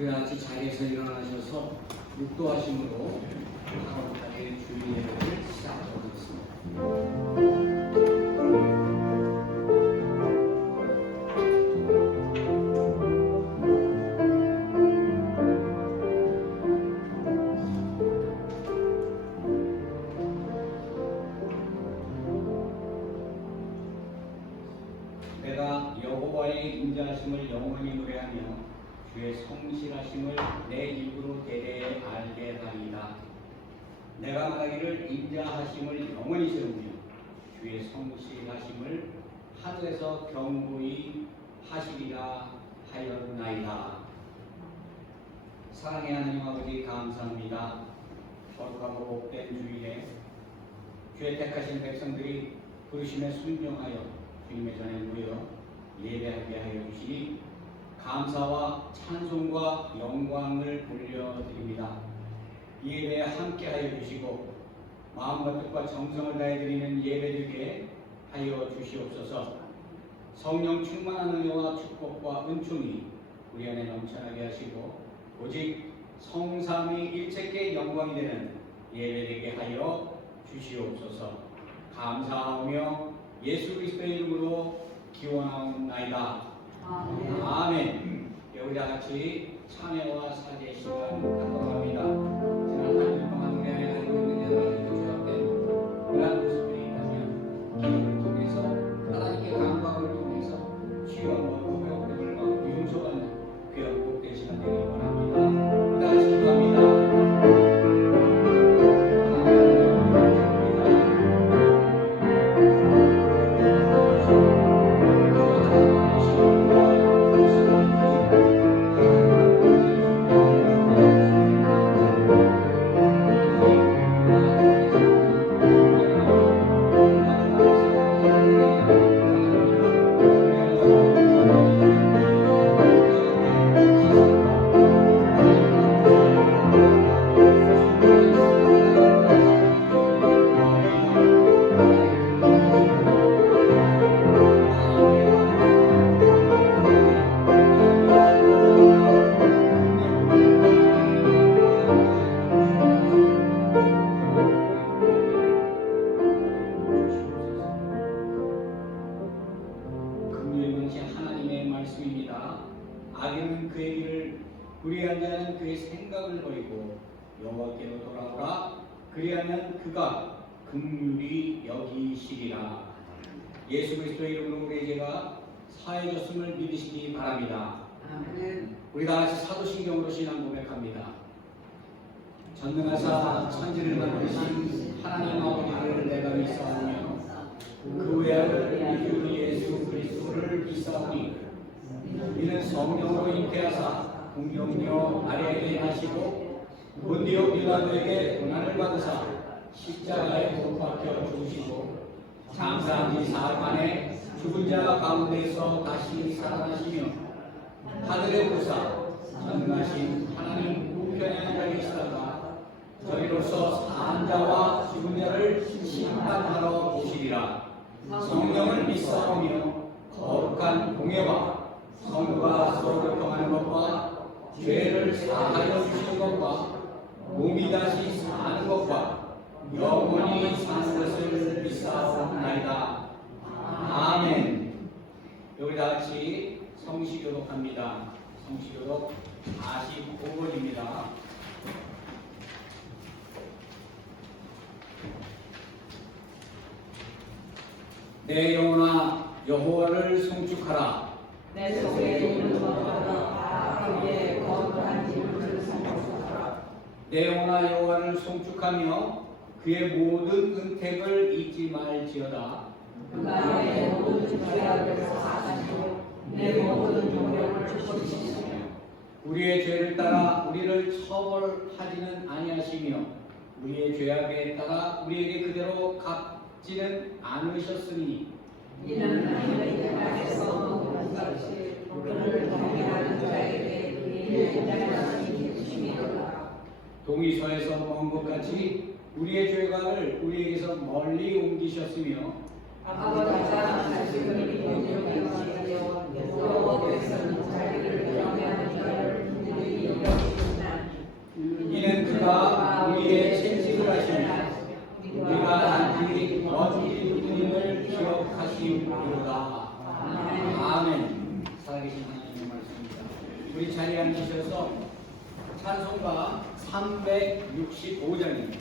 우리 같이 자리에서 일어나셔서 묵도하심으로 4월달의 주일 예배를 시작하겠습니다. 내가 여호와의 인자하심을 영원히 노래하며 주의 성실하심을 내 입으로 대대에 알게 하리이다. 내가 말하기를 인자하심을 영원히 세우며 주의 성실하심을 하늘에서 경고히 하시리라 하였나이다. 사랑의 하나님 아버지, 감사합니다. 거룩하고 복된 주일에 주의 택하신 백성들이 부르심에 순종하여 주님의 전에 모여 예배하게 하여 주시니 감사와 찬송과 영광을 돌려드립니다. 이 예배에 함께하여 주시고 마음과 뜻과 정성을 다해 드리는 예배되게 하여 주시옵소서. 성령 충만한 은혜와 축복과 은총이 우리 안에 넘쳐나게 하시고 오직 성삼위 일체께 영광이 되는 예배되게 하여 주시옵소서. 감사하며 예수 그리스도의 이름으로 기원하옵나이다. 아멘. 우리 다 같이 찬양과 사죄 시간 갖도록 합니다. 지난 한 주 동안 우리 안에 가지고 있는 여러 가지 죄악된 그러한 모습들이 있다면 기도를 통해서 하나님께 간구함을 통해서 치유함과 회복됨을 받고 용서받는 귀한 복된 시간 되길 원합니다. 우리 다 같이 기도합니다. 악인은 그의 길을 불의한 자는 그의 생각을 버리고 여호와께로 돌아오라. 그리하면 그가 긍휼히 여기시리라. 예수 그리스도의 이름으로 우리의 죄가 사해졌음을 믿으시기 바랍니다. 아멘. 우리 다 같이 사도신경으로 신앙 고백합니다. 전능하사 천지를 만드신 하나님 아버지를 내가 믿사오며 그 외아들 우리 주 예수 그리스도를 믿사오니 이는 성령으로 잉태하사 공경녀 마리아에게 나시고 본디오 빌라도에게 고난을 받으사 십자가에 못 박혀 죽으시고 장사한 지 사흘 만에 죽은 자 가운데서 다시 살아나시며 하늘에 오르사 전능하신 하나님 우편에 앉아 계시다가 저희로서 사한 자와 죽은 자를 심판하러 오시리라. 성령을 믿사오며 거룩한 공예와 성과 서로 평하는 것과 죄를 사하여 주시는 것과 몸이 다시 사는 것과 영원히 사는 것을 믿사옵나이다. 아멘. 여기 다 같이 성시교독합니다. 성시교독 45번입니다. 내 영혼아 여호와를 송축하라. 내 속에 있는 것보다 그의 거룩한 이름을 송축하라. 내 영혼아 여호와를 송축하며 그의 모든 은택을 잊지 말지어다. 그가 내 모든 죄악을 사하시고 내 모든 노력을 쫓으시며 우리의 죄를 따라 우리를 처벌하지는 아니하시며 우리의 죄악에 따라 우리에게 그대로 갚지는 않으셨으니 이는 하나님의 나라에서 그를 경외하는 자에게 그의 인자하심이 주심이로다. 동이서에서 먼 것 같이 우리의 죄가를 우리에게서 멀리 옮기셨으며 아버지가 자식을 공경하시며 여호와께서는 자기를 경외하는 자를 우리 자리에 앉으셔서 찬송가 365장입니다.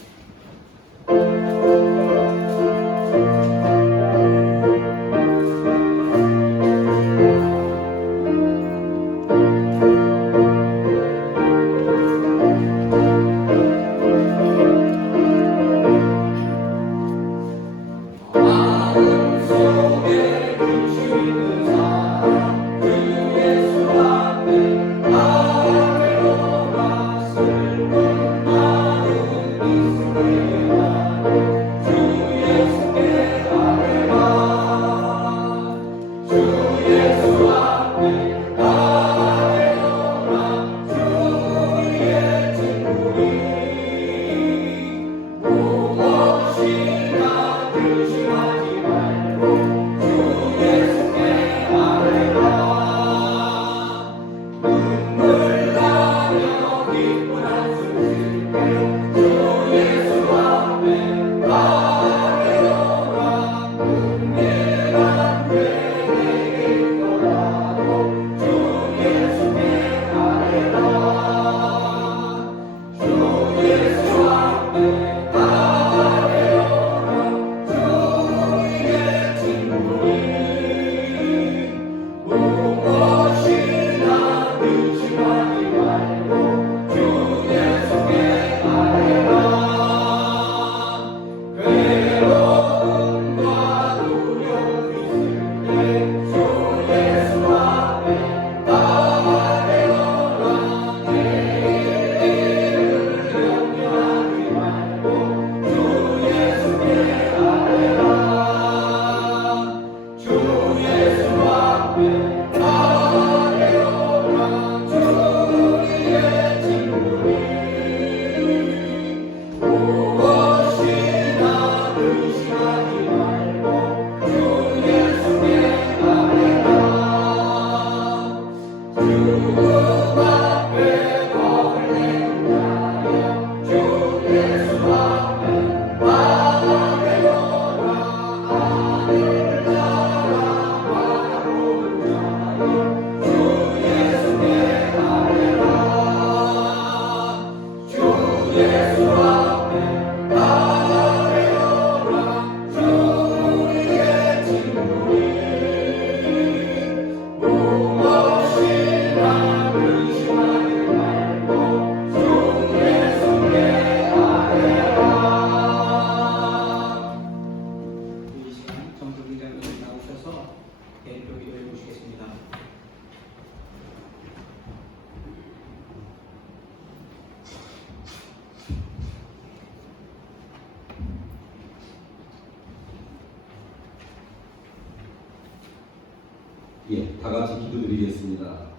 예, 다 같이 기도드리겠습니다.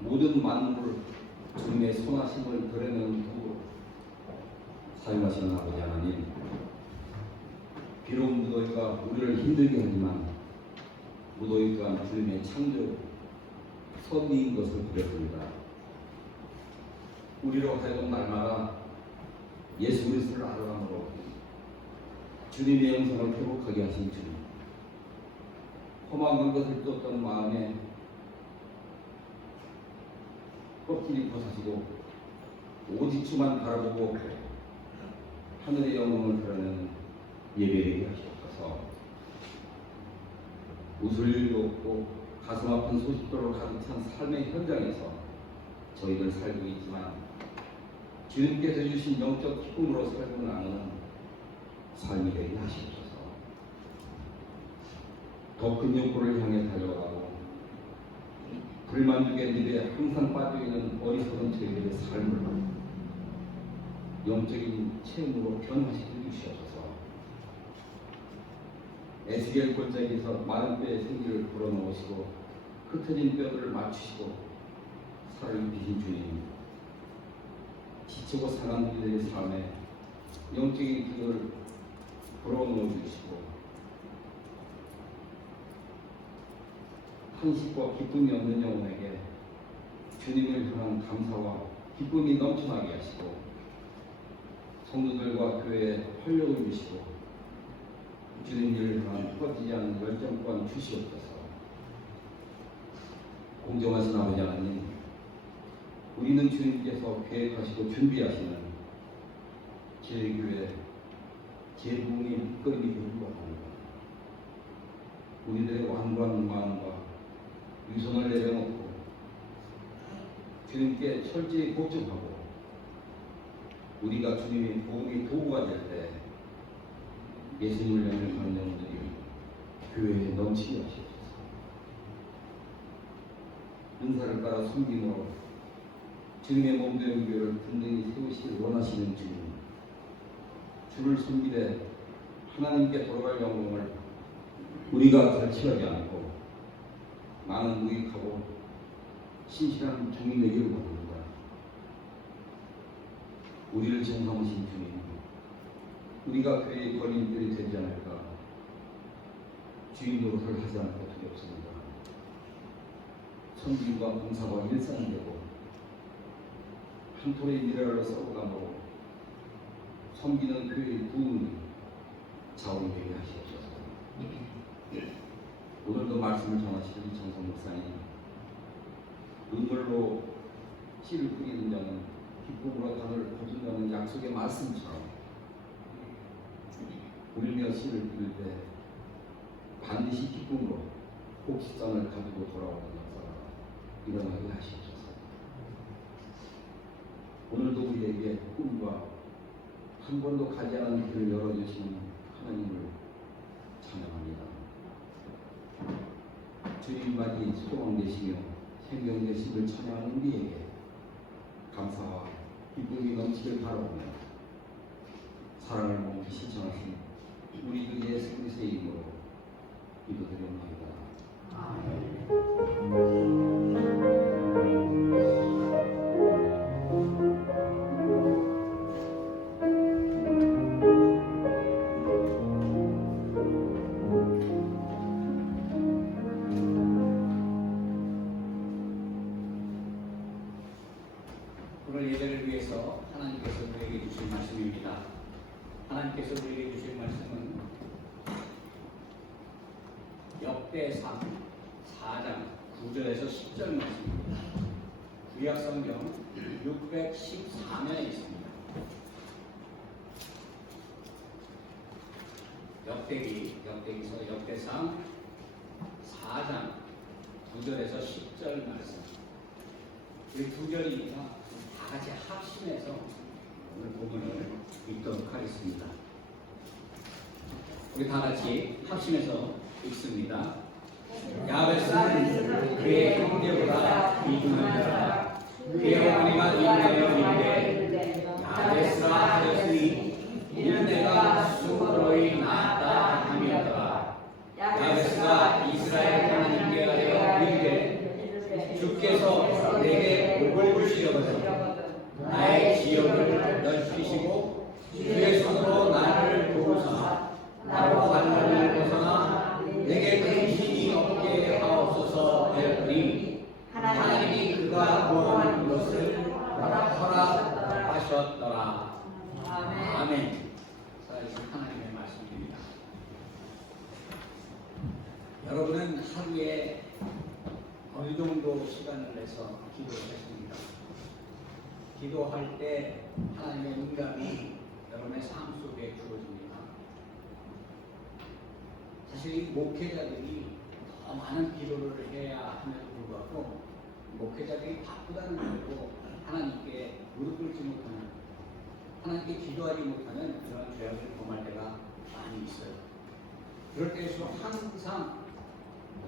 모든 만물을 주님의 선하심을 드러내는 도구로 사용하시는 아버지 하나님, 비록 무더위가 우리를 힘들게 하지만 무더위 또한 주님의 창조 선미인 것을 보여줍니다. 우리로 하여금 날마다 예수 그리스도를 알아감으로 주님의 영성을 회복하게 하신 주님, 험한 것을 떴던 마음에 껍질이 벗어지고 오직 주만 바라보고 하늘의 영광을 드러내는 예배되게 하시옵소서. 웃을 일도 없고 가슴 아픈 소식들로 가득 찬 삶의 현장에서 저희들 살고 있지만 주님께서 주신 영적 기쁨으로 살고 나누는 삶이 되게 하시옵소서. 더 큰 욕구를 향해 달려가고 불만족의 늪에 항상 빠져있는 어리석은 저희들의 삶을 영적인 체험으로 변화시켜 주시옵소서. 에스겔 골짜기에서 마른 뼈의 생기를 불어넣으시고 흩어진 뼈들을 맞추시고 살을 입히신 주님, 지치고 상한 우리들의 삶에 영적인 기도를 불어넣어 주시고 한식과 기쁨이 없는 영혼에게 주님을 향한 감사와 기쁨이 넘쳐나게 하시고 성도들과 교회에 활력을 주시고 주님 일을 향한 꺼지지 않는 열정 또한 주시옵소서. 공정하신 아버지 하나님, 우리는 주님께서 계획하시고 준비하시는 제 교회 제부흥의 이끌림이 되기를 바랍니다. 우리들의 완고한 마음과 유선을 내려놓고 주님께 철저히 복종하고 우리가 주님의 복음의 도구가 될 때 예수님을 영접하는 영혼들이 교회에 넘치게 하시옵소서. 은사를 따라 섬김으로 주님의 몸되는 교회를 든든히 세우시길 원하시는 주님, 주를 섬기되 하나님께 돌아갈 영광을 우리가 갈취하지 않고 많은 무익하고 신실한 종이 되기를 바랍니다. 우리를 정함하신 주님, 우리가 그의 걸림돌이 되지 않을까 주인 노릇을 하지 않을까 두렵습니다. 섬김과 봉사가 일상이 되고 한 톨의 미래로 썩어가고 섬기는 교회의 부흥이 자원이 되게 하시옵소서. 오늘도 말씀을 전하시는 정성 목사님, 눈물로 씨를 뿌리는 자는 기쁨으로 단을 거둔다는 약속의 말씀처럼 울며 씨를 뿌릴 때 반드시 기쁨으로 곡식장을 가지고 돌아오는 역사가 일어나게 하시옵소서. 오늘도 우리에게 꿈과 한 번도 가지 않은 길을 열어주시는 하나님을 찬양합니다. 주님만이 소망 되시며 생명 되심을 찬양하는 우리에게 감사와 기쁨이 넘치길 바라오며 사랑을 몸에 실천하신 우리 주 예수 그리스도의 이름으로 기도드립니다. 오늘 예배를 위해서 하나님께서 우리에게 주신 말씀입니다. 하나님께서 우리에게 주신 말씀은 역대상 4장 9절에서 10절 말씀입니다. 구약 성경 614면에 있습니다. 역대기서 역대상 4장 9절에서 10절 말씀. 우리 두 절이니까 다 같이 합심해서 오늘 본문을 읽도록 하겠습니다. 우리 다 같이 합심해서 읽습니다. 야베스는 그의 형제보다 이두는더라. 그의 어머니가 이두하여 이르되 야베스라 하였으니 이는 내가 수고로이 낳았다 함이었더라. 야베스가 이스라엘 하나님께 하여 이르되 주께서 내게 복을 주시려거든 나의 지역을 넓히시고 주의 손으로 나를 도우사 나로 간문을 벗어나 내게 근심이 없게 하옵소서 하였더니 하나님이 그가 구하는 것을 허락하셨더라. 아멘. 하나님의 말씀입니다. 여러분은 하루에 어느 정도 시간을 내서 기도하셨습니까? 기도할 때 하나님의 응답이 여러분의 삶 속에 주어집니다. 사실 이 목회자들이 더 많은 기도를 해야 함에도 불구하고 목회자들이 바쁘다는 걸로 하나님께 무릎 꿇지 못하는, 하나님께 기도하지 못하는 그런 죄악을 범할 때가 많이 있어요. 그럴 때일수록 항상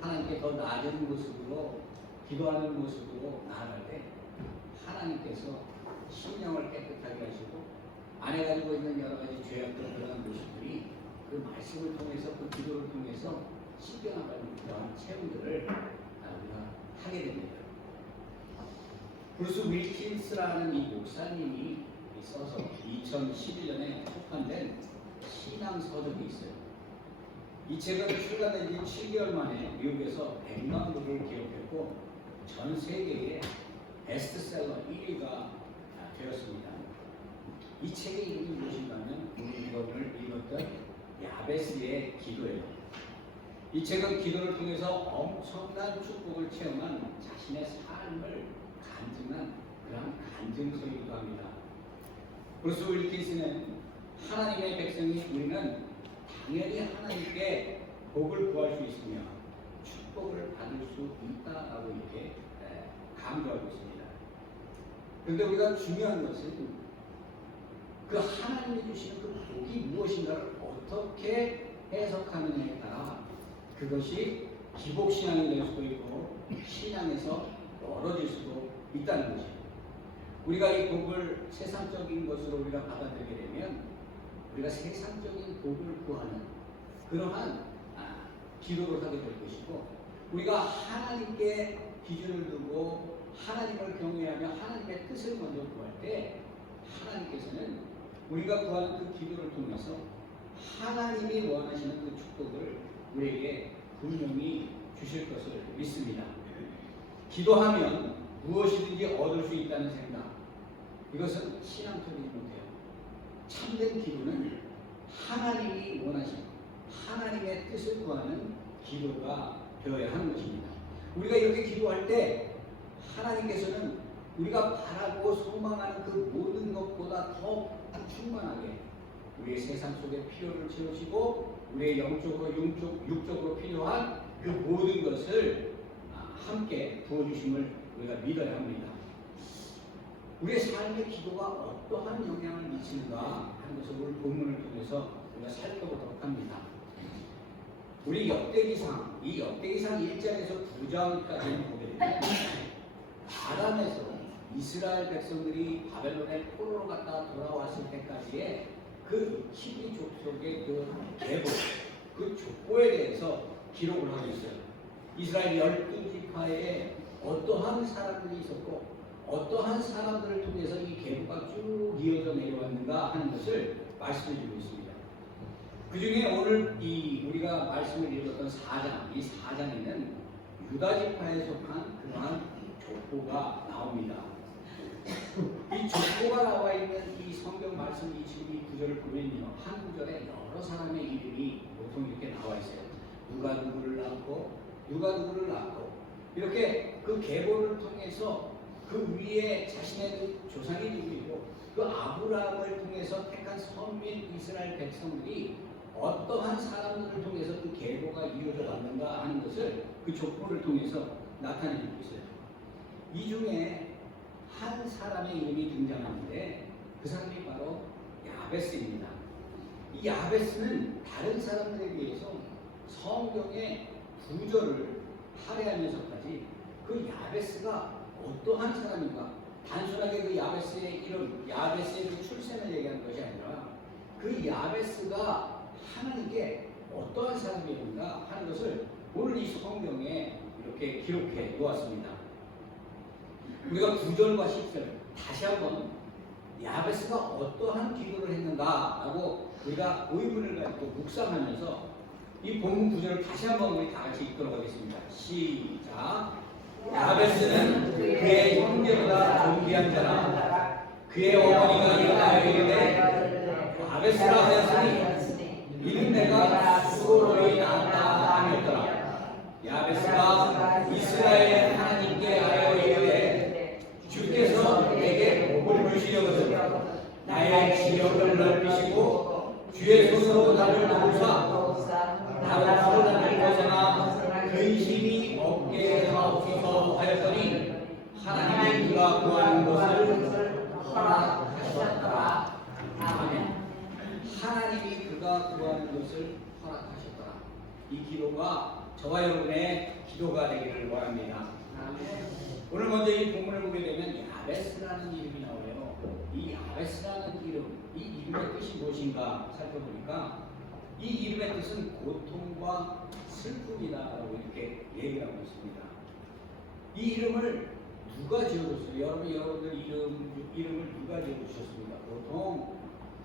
하나님께 더 낮은 모습으로 기도하는 모습으로 나아갈 때 하나님께서 심령을 깨끗하게 하시고 안에 가지고 있는 여러 가지 죄악들 그런 모습들이 그 말씀을 통해서 그 기도를 통해서 신경하는 그런 체험들을 우리가 하게 됩니다. 브루스 윌킨스라는 이 목사님이 써서 2011년에 출판된 신앙서적이 있어요. 이 책은 출간된 지 7개월 만에 미국에서 100만 부를 기록했고 전 세계에 베스트셀러 1위가 되었습니다. 이 책의 이름이 무엇인가면 우리 오늘 읽었던 야베스의 기도예요. 이 책은 기도를 통해서 엄청난 축복을 체험한 자신의 삶을 간증한 그런 간증서이기도 합니다. 브루스 윌킨스는 하나님의 백성인 우리는 당연히 하나님께 복을 구할 수 있으며 축복을 받을 수 있다라고 이렇게 강조하고 있습니다. 그런데 우리가 중요한 것은 그 하나님이 주시는 그 복이 무엇인가를 어떻게 해석하느냐에 따라 그것이 기복신앙이 될 수도 있고 신앙에서 멀어질 수도 있다는 것이죠. 우리가 이 복을 세상적인 것으로 우리가 받아들이게 되면 우리가 세상적인 복을 구하는 그러한 기도를 하게 될 것이고, 우리가 하나님께 기준을 두고 하나님을 경외하며 하나님의 뜻을 먼저 구할 때 하나님께서는 우리가 구하는 그 기도를 통해서 하나님이 원하시는 그 축복을 우리에게 분명히 주실 것을 믿습니다. 기도하면 무엇이든지 얻을 수 있다는 생각, 이것은 신앙적이지 못해요. 참된 기도는 하나님이 원하시는 하나님의 뜻을 구하는 기도가 되어야 하는 것입니다. 우리가 이렇게 기도할 때 하나님께서는 우리가 바라고 소망하는 그 모든 것보다 더 충만하게 우리의 세상 속의 필요를 채우시고 우리의 영적으로 육적으로 필요한 그 모든 것을 함께 부어주심을 우리가 믿어야 합니다. 우리의 삶의 기도가 어떠한 영향을 미치는가 하는 것을 오늘 본문을 통해서 우리가 살펴보도록 합니다. 우리 역대기상, 이 역대기상 1장에서 9장까지는 보게 되면 아람에서 이스라엘 백성들이 바벨론의 포로로 갔다 돌아왔을 때까지의 그 히브리 족속의 그 계보, 그 족보에 대해서 기록을 하고 있어요. 이스라엘 12지파에 어떠한 사람들이 있었고 어떠한 사람들을 통해서 이 계보가 쭉 이어져 내려왔는가 하는 것을 말씀해 주고 있습니다. 그 중에 오늘 우리가 말씀을 읽었던 4장, 이 4장에는 유다지파에 속한 그러한 족보가 나옵니다. 이 족보가 나와 있는 이 성경 말씀 지금 이 구절을 보면요, 한 구절에 여러 사람의 이름이 보통 이렇게 나와 있어요. 누가 누구를 낳고 누가 누구를 낳고 이렇게 그 계보를 통해서 그 위에 자신의 그 조상이 누구이고 그 아브라함을 통해서 택한 선민 이스라엘 백성들이 어떠한 사람들을 통해서 그 계보가 이루어져 왔는가 하는 것을 그 족보를 통해서 나타내고 있어요. 이 중에 한 사람의 이름이 등장하는데 그 사람이 바로 야베스입니다. 이 야베스는 다른 사람들에 비해서 성경의 구절을 할애하면서까지 그 야베스가 어떠한 사람인가, 단순하게 그 야베스의 이름, 야베스의 그 출생을 얘기하는 것이 아니라 그 야베스가 하나님께 어떠한 사람이었는가 하는 것을 오늘 이 성경에 이렇게 기록해 놓았습니다. 우리가 9절과 10절 다시 한번 야베스가 어떠한 기도를 했는가라고 우리가 의문을 가지고 묵상하면서 이 본문 9절을 다시 한번 우리 다 같이 읽도록 하겠습니다. 시작. 야베스는 그의 형제보다 존귀한 자라 그의 어머니가 일어나야 이르되 야베스라 하였으니 이는 내가 수고로 낳았다 하였더라. 야베스가 이스라엘 하나님께 하여 이르되 주께서 내게 복을 주시려거든 나의 지역을 넓히시고 주의 손으로 나를 도우사 나를 혼란을 벗어나 근심이 없게 하옵소서 하였더니 하나님이 그가 구하는 것을 허락하셨더라. 아멘. 하나님이 그가 구하는 것을 허락하셨더라. 이 기도가 저와 여러분의 기도가 되기를 원합니다. 오늘 먼저 이 본문을 보게 되면 야베스라는 이름이 나오네요. 이 야베스라는 이름, 이 이름의 뜻이 무엇인가 살펴보니까 이 이름의 뜻은 고통과 슬픔이다라고 이렇게 얘기를 하고 있습니다. 이 이름을 누가 지어줬어요? 여러분들 이름을 누가 지어주셨습니까? 보통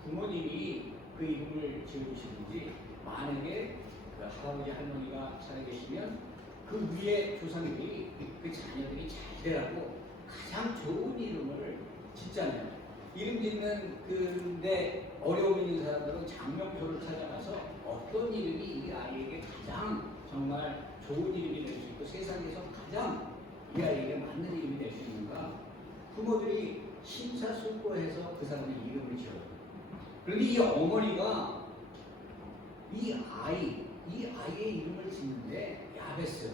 부모님이 그 이름을 지어주시는지, 만약에 그 할아버지 할머니가 살아계시면 그 위에 조상들이 그 자녀들이 잘 되라고 가장 좋은 이름을 짓잖아요. 이름 짓는 어려움 있는 사람들은 장명소를 찾아가서 어떤 이름이 이 아이에게 가장 정말 좋은 이름이 될 수 있고 세상에서 가장 이 아이에게 맞는 이름이 될 수 있는가? 부모들이 심사숙고해서 그 사람의 이름을 지어요. 그런데 이 어머니가 이 아이의 이름을 짓는데 야베스,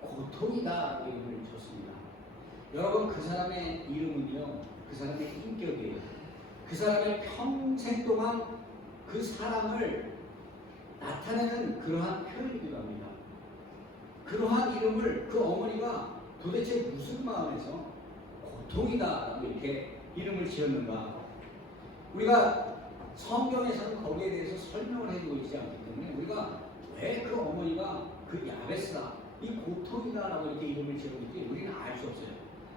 고통이다 이름을 줬습니다. 여러분 그 사람의 이름은요, 그 사람의 인격이에요. 그 사람의 평생 동안 그 사람을 나타내는 그러한 표현이기도 합니다. 그러한 이름을 그 어머니가 도대체 무슨 마음에서 고통이다 이렇게 이름을 지었는가? 우리가 성경에서는 거기에 대해서 설명을 해주고 있지 않기 때문에 우리가 왜 그 어머니가 그 야베스다, 이 고통이다라고 이렇게 이름을 지었는지 우리는 알 수 없어요.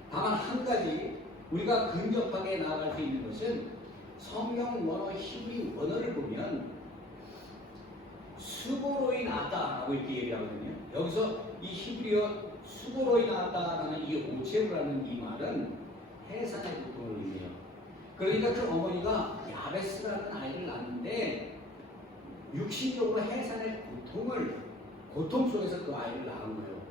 다만 한 가지 우리가 근접하게 나아갈 수 있는 것은 성경 원어 히브리 원어를 보면 수고로이 나왔다라고 이렇게 얘기하거든요. 여기서 이 히브리어 수고로이 나왔다라는 이 오체브라는 이 말은 해산의 고통을 의미해요. 그러니까 그 어머니가 야베스라는 아이를 낳는데 육신적으로 해산의 고통 속에서 그 아이를 낳은 거예요.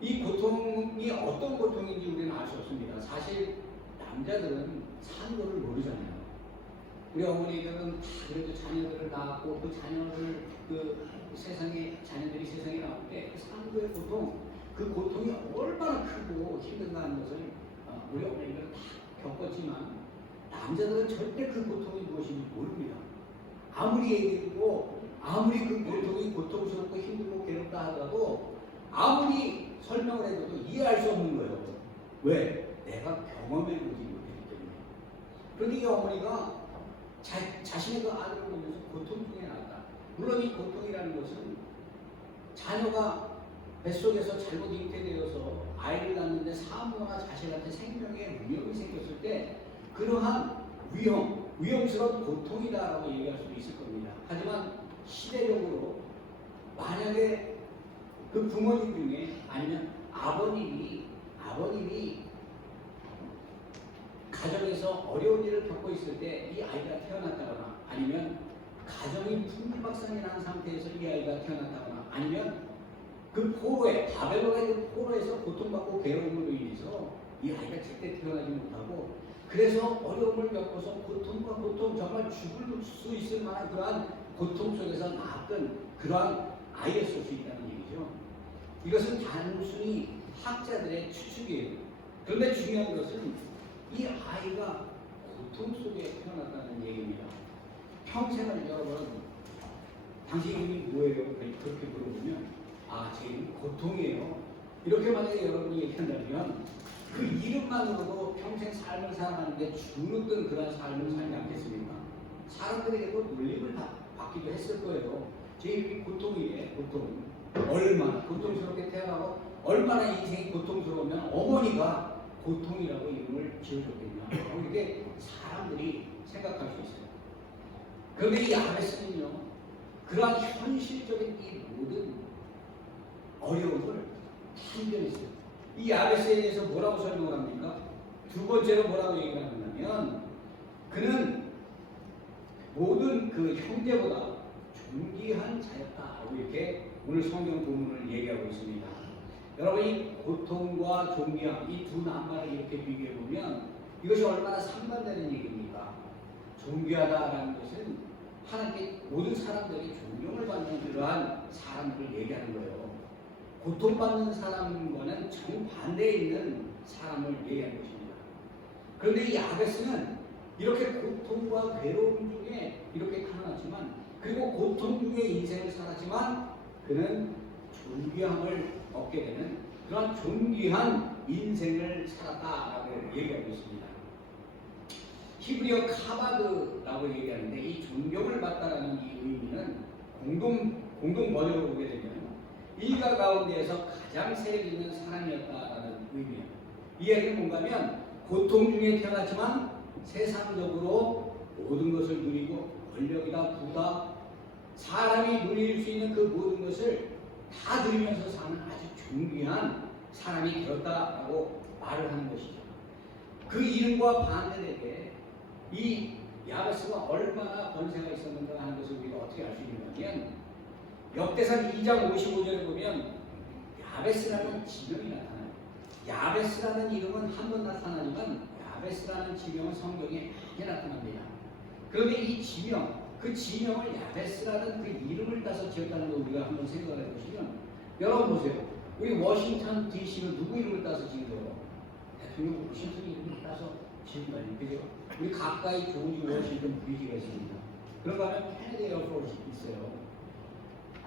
이 고통이 어떤 고통인지 우리는 알 수 없습니다. 사실 남자들은 산도를 모르잖아요. 우리 어머니들은 다 그래도 자녀들을 낳았고 그 자녀를 자녀들이 세상에 나올 때 그 산도의 고통, 그 고통이 얼마나 크고 힘든가 하는 것을 우리 어머니들은 다 겪었지만 남자들은 절대 그 고통이 무엇인지 모릅니다. 아무리 얘기해도 아무리 그 고통이 고통스럽고 힘들고 괴롭다 하더라도 아무리 설명을 해줘도 이해할 수 없는 거예요. 왜? 내가 경험해보지 못했기 때문에. 그런데 이 어머니가 자신의 그 아들을 보면서 고통 중에 나왔다. 물론 이 고통이라는 것은 자녀가 뱃속에서 잘못 잉태되어서 아이를 낳는데 사모나 자식한테 생명에 위험이 생겼을 때 그러한 위험스러운 고통이다라고 얘기할 수도 있을 겁니다. 하지만 시대적으로 만약에 그 부모님 중에 아니면 아버님이 가정에서 어려운 일을 겪고 있을 때 이 아이가 태어났다거나 아니면 가정이 풍비박산이 난 상태에서 이 아이가 태어났다거나 아니면 그 바벨론의 그 포로에서 고통받고 괴로움으로 인해서 이 아이가 제때 태어나지 못하고 그래서 어려움을 겪어서 고통과 고통, 정말 죽을 수 있을 만한 그러한 고통 속에서 낳았던 그러한 아이였을 수 있다는 얘기죠. 이것은 단순히 학자들의 추측이에요. 그런데 중요한 것은 이 아이가 고통 속에 태어났다는 얘기입니다. 평생을 여러분, 당신 이름이 뭐예요? 그렇게 물어보면 제 이름은 고통이에요. 이렇게 만약에 여러분이 얘기한다면 그 이름만으로도 평생 삶을 살아가는데 주눅든 그런 삶을 살지 않겠습니까? 사람들에게도 놀림을 받기도 했을 거예요. 제 이름이 고통이에요. 고통. 얼마나 고통스럽게 태어나고 얼마나 인생이 고통스러우면 어머니가 고통이라고 이름을 지어줬겠냐. 이게 사람들이 생각할 수 있어요. 그런데 이 야베스는요, 그러한 현실적인 이 모든 어려움을 참견했어요. 이 야베스에 대해서 뭐라고 설명을 합니까? 두 번째로 뭐라고 얘기를 하냐면 그는 모든 그 형제보다 존귀한 자였다라고 이렇게 오늘 성경 본문을 얘기하고 있습니다. 여러분 이 고통과 존귀함 이 두 낱말을 이렇게 비교해 보면 이것이 얼마나 상반되는 얘기입니까? 존귀하다라는 것은 하나님께 모든 사람들이 존경을 받는 그러한 사람들을 얘기하는 거예요. 고통받는 사람과는 정반대에 있는 사람을 얘기하는 것입니다. 그런데 이 야베스는 이렇게 고통과 괴로움 중에 이렇게 태어났지만 그리고 고통 중에 인생을 살았지만 그는 존귀함을 얻게 되는 그런 존귀한 인생을 살았다라고 얘기하고 있습니다. 히브리어 카바드라고 얘기하는데 이 존경을 받다라는 이 의미는 공동 번역으로 보게 되면 일가 가운데에서 가장 세력 있는 사람이었다라는 의미예요. 이 얘기는 뭔가면 고통 중에 태어났지만 세상적으로 모든 것을 누리고 권력이다 부다 사람이 누릴 수 있는 그 모든 것을 다 누리면서 사는 아주 존귀한 사람이 되었다라고 말을 하는 것이죠. 그 이름과 반대되게 이 야베스가 얼마나 권세가 있었는가 하는 것을 우리가 어떻게 알 수 있느냐면 역대상 2장 55절에 보면 야베스라는 지명이 나타나요. 야베스라는 이름은 한 번 나타나지만 야베스라는 지명은 성경에 많이 나타납니다. 그런데 이 지명, 그 지명을 야베스라는 그 이름을 따서 지었다는 거 우리가 한번 생각해 보시면, 여러분 보세요. 우리 워싱턴 DC는 누구 이름을 따서 지어요? 대통령 워싱턴 이름을 따서 지은 거 아니에요? 그죠? 우리 가까이 조지 워싱턴 브리지가 있습니다. 그런가 하면 케네디 에어포스 있어요.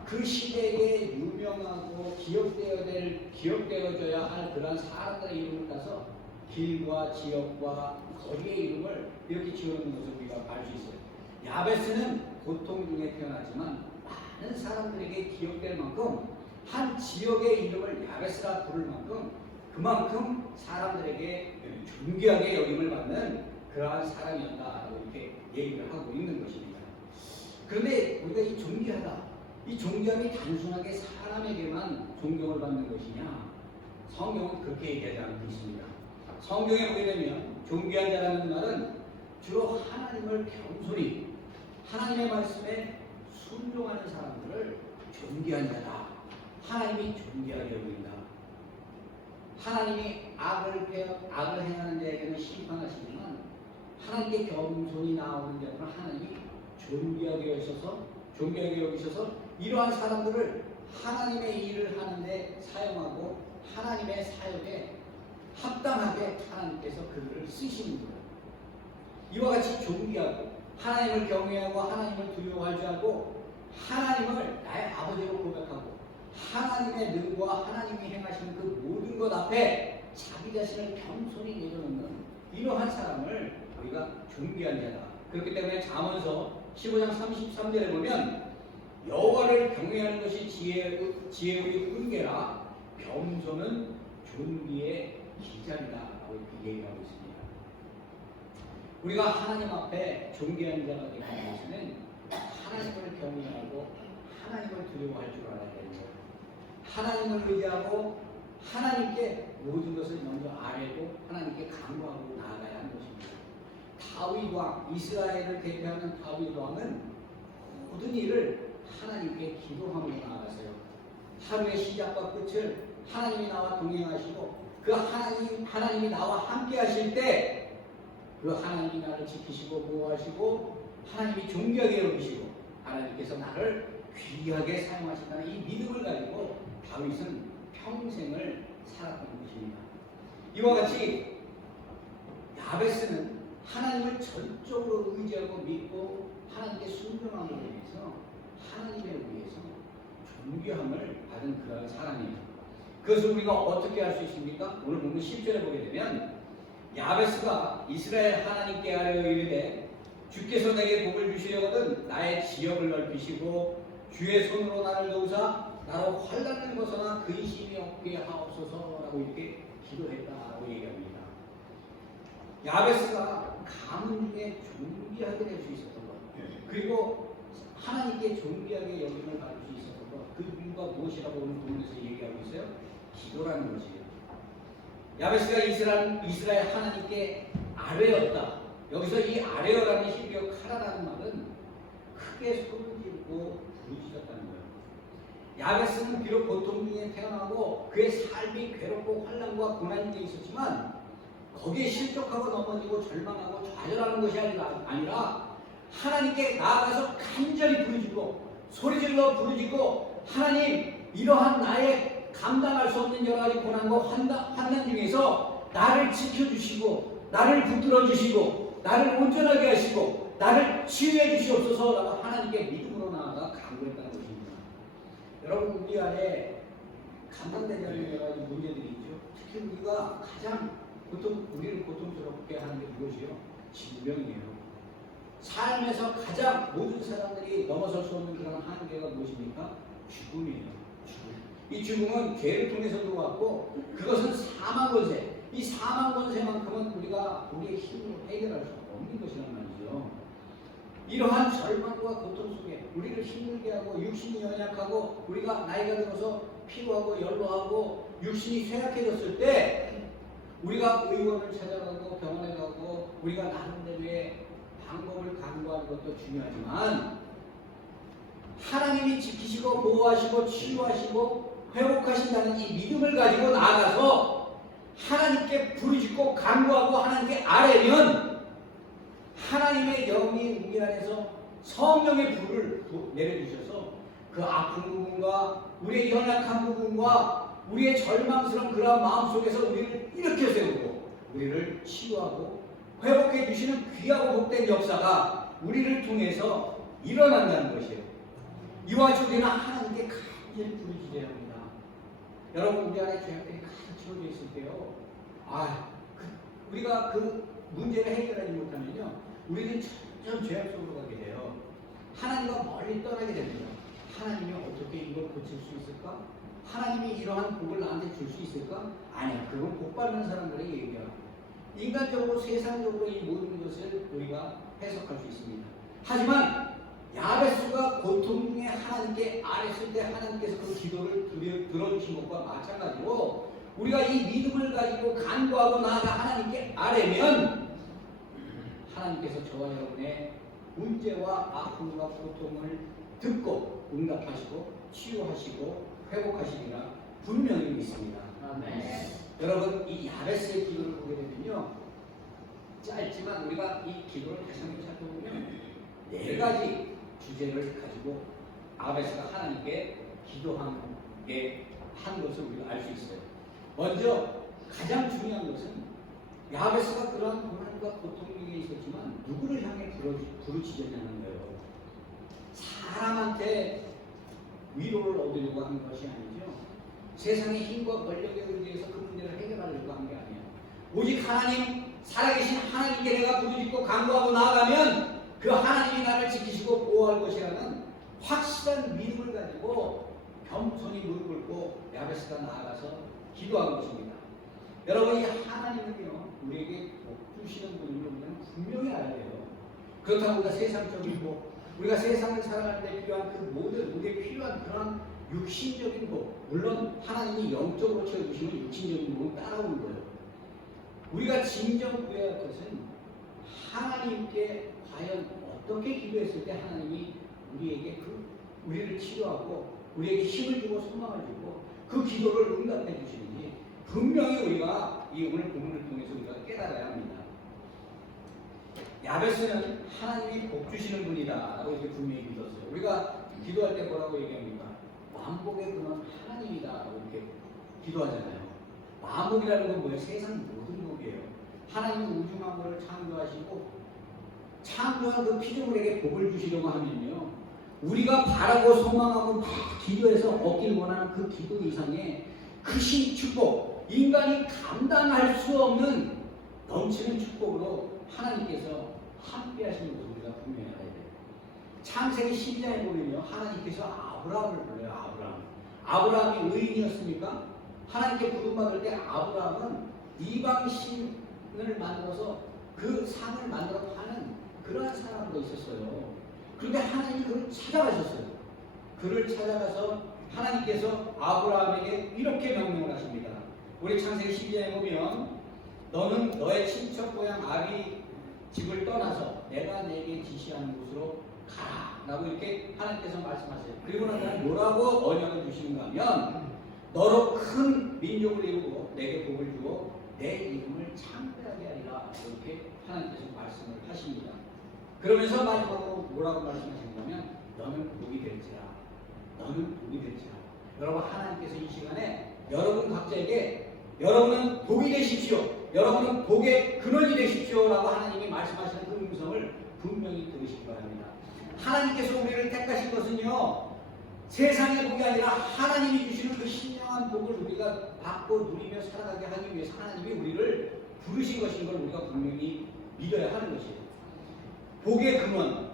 그 시대에 유명하고 기억되어져야 할 그런 사람들의 이름을 따서 길과 지역과 거리의 이름을 이렇게 지어놓는 것을 우리가 알 수 있어요. 야베스는 고통 중에 태어나지만 많은 사람들에게 기억될 만큼, 한 지역의 이름을 야베스라 부를 만큼 그만큼 사람들에게 존귀하게 여김을 받는 그러한 사람이었다라고 이렇게 얘기를 하고 있는 것입니다. 그런데 우리가 이 존귀하다, 이 존귀함이 단순하게 사람에게만 존경을 받는 것이냐? 성경은 그렇게 얘기하지 않고 있습니다. 성경에 보게 되면 존귀한 자라는 말은 주로 하나님을 겸손히, 하나님의 말씀에 순종하는 사람들을 존귀한 자다, 하나님이 존귀하게 여긴다. 하나님이 악을 행하는 자에게는 심판하시지만 하나님께 겸손히 나오는 자들은 하나님이 존귀하게 여기셔서 이러한 사람들을 하나님의 일을 하는데 사용하고 하나님의 사역에 합당하게 하나님께서 그들을 쓰시는 거예요. 이와 같이 존귀하고 하나님을 경외하고 하나님을 두려워할 줄 알고 하나님을 나의 아버지로 고백하고 하나님의 능과 하나님이 행하시는 그 모든 것 앞에 자기 자신을 겸손히 내려놓는 이러한 사람을 우리가 존귀한 자다. 그렇기 때문에 잠언서 15장 33절에 보면 여호와를 경외하는 것이 지혜의 훈계라 겸손은 존귀의 기장이다 라고 이렇게 얘기하고 있습니다. 우리가 하나님 앞에 존귀한 자가 되기 위해서는 하나님을 경외하고 하나님을 두려워할 줄 알아야 되는 거예요. 하나님을 의지하고 하나님께 모든 것을 먼저 아뢰고 하나님께 간구하고 나아가야 하는 것입니다. 다윗 왕, 이스라엘을 대표하는 다윗 왕은 모든 일을 하나님께 기도함으로 나아가세요. 하루의 시작과 끝을 하나님이 나와 동행하시고 그 하나님이 나와 함께 하실 때 그 하나님이 나를 지키시고 보호하시고 하나님이 존귀하게 여기시고 하나님께서 나를 귀하게 사용하신다는 이 믿음을 가지고 다윗은 평생을 살았던 것입니다. 이와 같이 야베스는 하나님을 전적으로 의지하고 믿고 하나님께 순종함으로 인해서 하나님을 위해서 존귀함을 받은 그런 사람이에요. 그것을 우리가 어떻게 할 수 있습니까? 오늘 보면 10절에 보게 되면 야베스가 이스라엘 하나님께 아뢰어 이르되 주께서 내게 복을 주시려거든 나의 지역을 넓히시고 주의 손으로 나를 도우사 나로 환난을 벗어나 근심이 없게 하옵소서라고 이렇게 기도했다라고 얘기합니다. 야베스가 가문 중에 존귀하게 될 수 있었던 것, 그리고 하나님께 존귀하게 여김을 받을 수 있었던 것, 그 이유가 무엇이라고 오늘 본문에서 얘기하고 있어요? 기도라는 것이에요. 야베스가 이스라엘 하나님께 아뢰었다. 여기서 이 아뢰어라는 히브리어 카라라는 말은 크게 소를 지르고 부르짖었다는 거예요. 야베스는 비록 고통 중에 태어나고 그의 삶이 괴롭고 환난과 고난이 있었지만 거기에 실족하고 넘어지고 절망하고 좌절하는 것이 아니라 하나님께 나아가서 간절히 부르짖고 소리질러 부르짖고 하나님, 이러한 나의 감당할 수 없는 여러 가지 고난과 환난 중에서 나를 지켜주시고 나를 붙들어 주시고 나를 온전하게 하시고 나를 치유해 주시옵소서라고 하나님께 믿음으로 나아가 간구했다는 것입니다. 여러분, 우리 안에 감당되지 않는 여러 가지 문제들이 있죠. 특히 우리가 가장 우리를 고통스럽게 하는 게 무엇이요? 질병이에요. 삶에서 가장 모든 사람들이 넘어설 수 없는 그런 한계가 무엇입니까? 죽음이에요. 이 죽음은 죄를 통해서 들어왔고 그것은 사망 권세. 이 사망 권세만큼은 우리가 우리의 힘으로 해결할 수 없는 것이란 말이죠. 이러한 절망과 고통 속에 우리를 힘들게 하고 육신이 연약하고 우리가 나이가 들어서 피로하고 연로하고 육신이 쇠약해졌을 때 우리가 의원을 찾아가고 병원에 가고 우리가 나름대로의 방법을 강구하는 것도 중요하지만 하나님이 지키시고 보호하시고 치유하시고 회복하신다는 이 믿음을 가지고 나아가서 하나님께 부르짖고 간구하고 하나님께 아뢰면 하나님의 영이 우리 안에서 성령의 불을 내려주셔서 그 아픈 부분과 우리의 연약한 부분과 우리의 절망스러운 그러한 마음속에서 우리를 일으켜 세우고 우리를 치유하고 회복해 주시는 귀하고 복된 역사가 우리를 통해서 일어난다는 것이에요. 이와 같이 우리는 하나님께 간절히 부르짖어야 합니다. 여러분, 우리 안에 죄악들이 가득 채워져 있을 때요, 우리가 그 문제를 해결하지 못하면요, 우리는 점점 죄악 속으로 가게 돼요. 하나님과 멀리 떠나게 됩니다. 하나님이 어떻게 이걸 고칠 수 있을까? 하나님이 이러한 복을 나한테 줄 수 있을까? 아니야. 그건 복 받는 사람들의 얘기야. 인간적으로 세상적으로 이 모든 것을 우리가 해석할 수 있습니다. 하지만 야베스가 고통 중에 하나님께 아뢰었을 때 하나님께서 그 기도를 들어주신 것과 마찬가지로 우리가 이 믿음을 가지고 간구하고 나아가 하나님께 아뢰면 하나님께서 저와 여러분의 문제와 아픔과 고통을 듣고 응답하시고 치유하시고 회복하시리라 분명히 믿습니다. 아멘. 여러분, 이 야베스의 기도를 보게 되면요, 짧지만 우리가 이 기도를 다시 한번 살펴보면 4가지 주제를 가지고 야베스가 하나님께 기도한 것을 우리가 알 수 있어요. 먼저 가장 중요한 것은 야베스가 그러한 고난과 고통 중에 있었지만 누구를 향해 부르짖었냐는 거예요. 사람한테 위로를 얻으려고 하는 것이 아니죠. 세상의 힘과 권력에 의해서 그 문제를 해결하려고 하는 게 아니에요. 오직 하나님, 살아계신 하나님께 내가 부르짖고 간구하고 나아가면 그 하나님이 나를 지키시고 보호할 것이라는 확실한 믿음을 가지고 겸손히 무릎 꿇고 야베스가 나아가서 기도한 것입니다. 여러분, 이 하나님은요, 우리에게 복 주시는 분임을 우리는 분명히 알아야 돼요. 그렇다고 우리가 세상적인 복, 우리가 세상을 살아갈 때 필요한 그 모든 우리에게 필요한 그런 육신적인 복, 물론 하나님이 영적으로 채워주시면 육신적인 복은 따라오는 거예요. 우리가 진정 구해야 할 것은 하나님께 과연 어떻게 기도했을 때 하나님이 우리에게 우리를 치료하고 우리에게 힘을 주고 소망을 주고 그 기도를 응답해 주시는지 분명히 우리가 이 오늘 본문을 통해서 우리가 깨달아야 합니다. 야베스는 하나님이 복 주시는 분이다 라고 이렇게 분명히 믿었어요. 우리가 기도할 때 뭐라고 얘기합니까? 만복의 근원 하나님이다 라고 이렇게 기도하잖아요. 만복이라는 건 뭐예요? 세상 모든 복이에요. 하나님은 우주 만물을 창조하시고 창조한 그 피조물에게 복을 주시려고 하면요, 우리가 바라고 소망하고 막 기도해서 얻길 원하는 그 기도 이상의 크신 축복, 인간이 감당할 수 없는 넘치는 축복으로 하나님께서 함께 하시는 것을 우리가 분명히 알아야 돼요. 창세기 12장에 보면요, 하나님께서 아브라함을 불러요. 아브라함이 의인이었습니까? 하나님께 부름받을 때 아브라함은 이방신을 만들어서 그 상을 만들어 파는 그러한 사람도 있었어요. 그런데 하나님이 그를 찾아가셨어요. 그를 찾아가서 하나님께서 아브라함에게 이렇게 명령을 하십니다. 우리 창세기 12장에 보면 너는 너의 친척 고향 아비 집을 떠나서 내가 내게 지시하는 곳으로 가라 라고 이렇게 하나님께서 말씀하세요. 그리고 나서 뭐라고 언약을 주시는가 하면 너로 큰 민족을 이루고 내게 복을 주고 내 이름을 창대하게 하리라 이렇게 하나님께서 말씀을 하십니다. 그러면서 마지막으로 뭐라고 말씀하시냐면 너는 복이 될지라. 너는 복이 될지라. 여러분, 하나님께서 이 시간에 여러분 각자에게 여러분은 복이 되십시오. 여러분은 복의 근원이 되십시오 라고 하나님이 말씀하시는 그 음성을 분명히 들으시기 바랍니다. 하나님께서 우리를 택하신 것은요, 세상의 복이 아니라 하나님이 주시는 그 신령한 복을 우리가 받고 누리며 살아가게 하기 위해서 하나님이 우리를 부르신 것인 걸 우리가 분명히 믿어야 하는 것이에요. 복의 근원,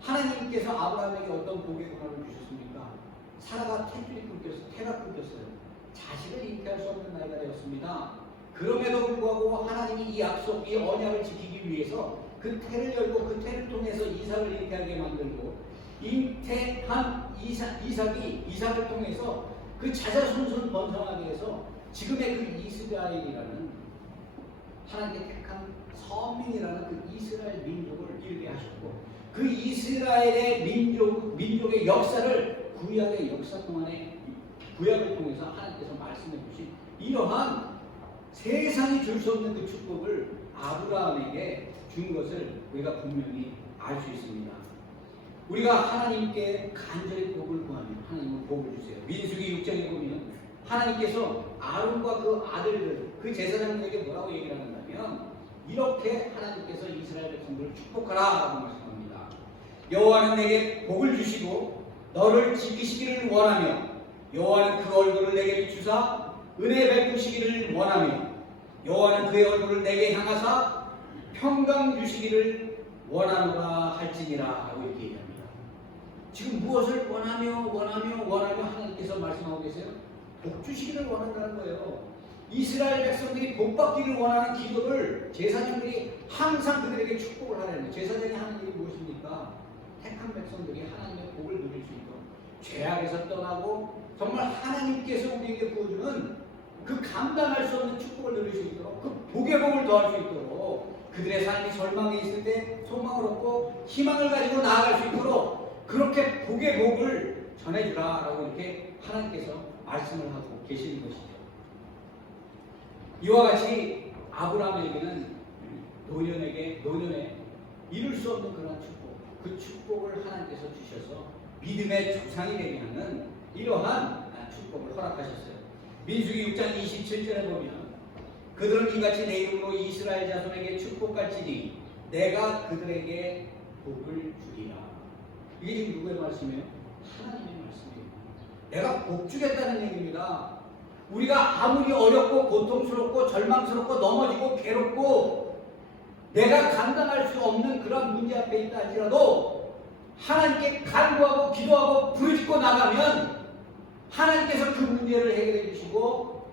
하나님께서 아브라함에게 어떤 복의 근원을 주셨습니까? 사라가 태가 끊겼어요. 자식을 잉태할 수 없는 나이가 되었습니다. 그럼에도 불구하고 하나님이 이 약속, 이 언약을 지키기 위해서 그 태를 열고 그 태를 통해서 이삭을 잉태하게 만들고 잉태한 이삭을 통해서 그 자자손손 번성하게 해서 지금의 그 이스라엘이라는 하나님께 택한 서민이라는 그 이스라엘 민족을 이루게 하셨고 그 이스라엘의 민족의 역사를 구약의 역사 동안에 구약을 통해서 하나님께서 말씀해 주신 이러한 세상이 줄 수 없는 그 축복을 아브라함에게 준 것을 우리가 분명히 알 수 있습니다. 우리가 하나님께 간절히 복을 구하면 하나님은 복을 주세요. 민수기 6장에 보면 하나님께서 아론과 그 아들들, 그 제사장들에게 뭐라고 얘기를 한다면 이렇게 하나님께서 이스라엘 백성들을 축복하라라고 말씀합니다. 여호와는 내게 복을 주시고 너를 지키시기를 원하며 여호와는 그 얼굴을 내게 비추사 은혜 베푸시기를 원하며 여호와는 그의 얼굴을 내게 향하사 평강 주시기를 원하노라 할지니라 라고 이렇게 얘기합니다. 지금 무엇을 원하며 하나님께서 말씀하고 계세요? 복 주시기를 원한다는 거예요. 이스라엘 백성들이 복 받기를 원하는 기도를 제사장들이 항상 그들에게 축복을 하라는 거예요. 제사장이 하는 일이 무엇입니까? 택한 백성들이 하나님의 복을 누릴 수 있도록 죄악에서 떠나고 정말 하나님께서 우리에게 부어주는 그 감당할 수 없는 축복을 누릴 수 있도록 그 복의 복을 더할 수 있도록 그들의 삶이 절망에 있을 때 소망을 얻고 희망을 가지고 나아갈 수 있도록 그렇게 복의 복을 전해주라라고 이렇게 하나님께서 말씀을 하고 계시는 것이죠. 이와 같이 아브라함에게는 노년에 이룰 수 없는 그런 축복, 그 축복을 하나님께서 주셔서 믿음의 조상이 되게 하는 이러한 축복을 허락하셨어요. 민수기 6장 27절에 보면 그들은 이같이 내 이름으로 이스라엘 자손에게 축복할지니 내가 그들에게 복을 주리라. 이게 지금 누구의 말씀이에요? 하나님의 말씀이에요. 내가 복 주겠다는 얘기입니다. 우리가 아무리 어렵고 고통스럽고 절망스럽고 넘어지고 괴롭고 내가 감당할 수 없는 그런 문제 앞에 있다 할지라도 하나님께 간구하고 기도하고 부르짖고 나가면 하나님께서 그 문제를 해결해 주시고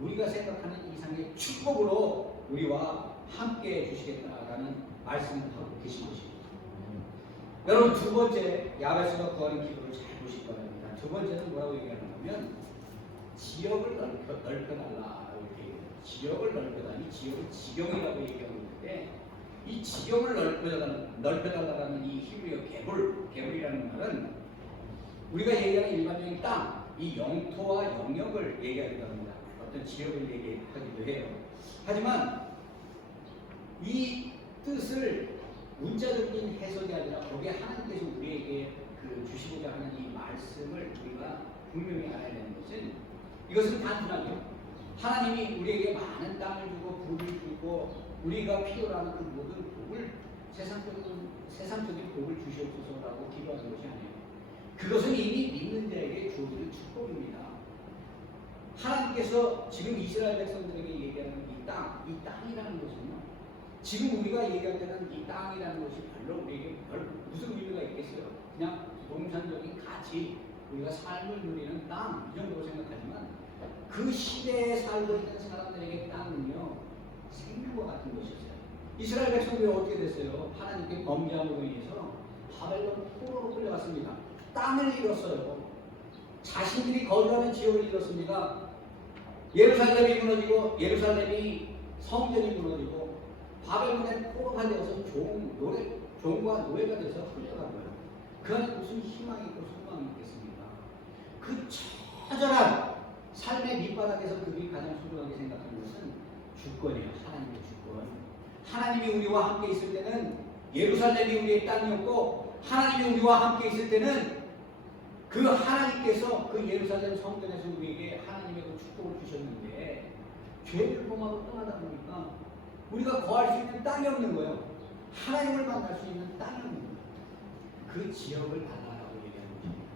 우리가 생각하는 이상의 축복으로 우리와 함께 해주시겠다라는 말씀을 하고 계신 것입니다. 여러분 두 번째 야베스가 구하는 기도를 잘 보실 거랍니다. 두 번째는 뭐라고 얘기하냐면 지역을 넓혀달라라고 이렇게 얘기해요. 지역을 넓혀달라니 지역을 지경이라고 얘기하고 있는데 이 지경을 넓혀달라는 이 히브리어 개불이라는 말은 우리가 얘기하는 일반적인 땅, 이 영토와 영역을 얘기하기도 합니다. 어떤 지역을 얘기하기도 해요. 하지만 이 뜻을 문자적인 해석이 아니라 거기에 하나님께서 우리에게 주시고자 하는 이 말씀을 우리가 분명히 알아야 되는 것은 이것은 단순하게 하나님이 우리에게 많은 땅을 주고 부를 주고 우리가 필요로 하는 그 모든 복을 세상적인 복을 주시옵소서라고 기도하는 것이 아니에요. 그것은 이미 믿는 자에게 주어지는 축복입니다. 하나님께서 지금 이스라엘 백성들에게 얘기하는 이 땅이라는 것은요. 지금 우리가 얘기할 때는 이 땅이라는 것이 별로 우리에게 무슨 의미가 있겠어요? 그냥 동산적인 가치, 우리가 삶을 누리는 땅, 이 정도로 생각하지만 그 시대에 살고 있는 사람들에게 땅은요, 생명과 같은 것이었어요. 이스라엘 백성들이 어떻게 됐어요? 하나님께 범죄함으로 인해서 바벨론 포로로 끌려갔습니다. 땅을 잃었어요. 자신들이 거주하는 지역을 잃었습니다. 예루살렘이 무너지고 예루살렘이 성전이 무너지고 바벨론의 포로가 되어서 종과 노예가 돼서 끌려간 거예요. 그 안에 무슨 희망이 있고 소망이 있겠습니까? 그 처절한 삶의 밑바닥에서 그들이 가장 소중하게 생각하는 것은 주권이에요. 하나님의 주권. 하나님이 우리와 함께 있을 때는 예루살렘이 우리의 땅이었고 하나님이 우리와 함께 있을 때는 그 하나님께서 그 예루살렘 성전에서 우리에게 하나님의 그 축복을 주셨는데 죄를 범하고 떠나다 보니까 우리가 거할 수 있는 땅이 없는 거예요. 하나님을 만날 수 있는 땅이 없는 거예요. 그 지역을 달라라고 얘기하는 것입니다.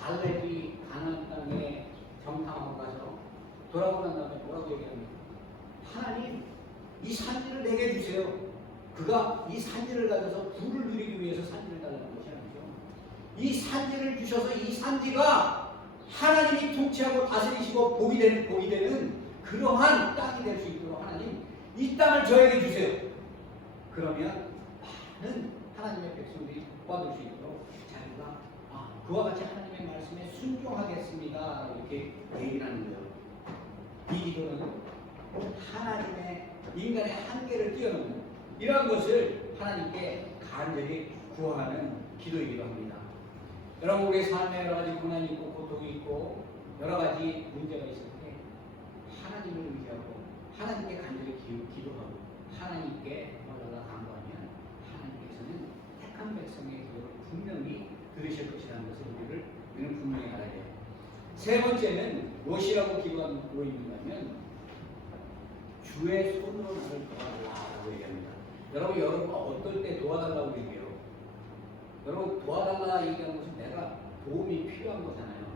갈렙이 가나안 땅에 정탐하고 가서 돌아오고 난 다음에 뭐라고 얘기합니까? 하나님 이 산지를 내게 주세요. 그가 이 산지를 가져서 부를 누리기 위해서 산지를 달라는 것이 아니죠. 이 산지를 주셔서 이 산지가 하나님이 통치하고 다스리시고 복이 되는 그러한 땅이 될 수 있도록 하나님 이 땅을 저에게 주세요. 그러면 많은 하나님의 백성들이 복받을 수 있도록 자기가 그와 같이 하나님의 말씀에 순종하겠습니다. 이렇게 얘기를 하는 거예요. 이 기도는 하나님의 인간의 한계를 뛰어넘는 이러한 것을 하나님께 간절히 구하는 기도이기도 합니다. 여러분, 우리의 삶에 여러 가지 고난이 있고 고통이 있고 여러 가지 문제가 있을 때 하나님을 의지하고 하나님께 간절히 기도하고 하나님께 도와달라 간구하면 하나님께서는 택한 백성의 기도를 분명히 들으실 것이라는 것을 우리는 분명히 알아야 돼요. 세 번째는 무엇이라고 기도하는 있느냐면 주의 손으로 나를 도와달라고 얘기합니다. 여러분과 어떨 때 도와달라고 얘기해요? 여러분, 도와달라 얘기하는 것은 내가 도움이 필요한 거잖아요.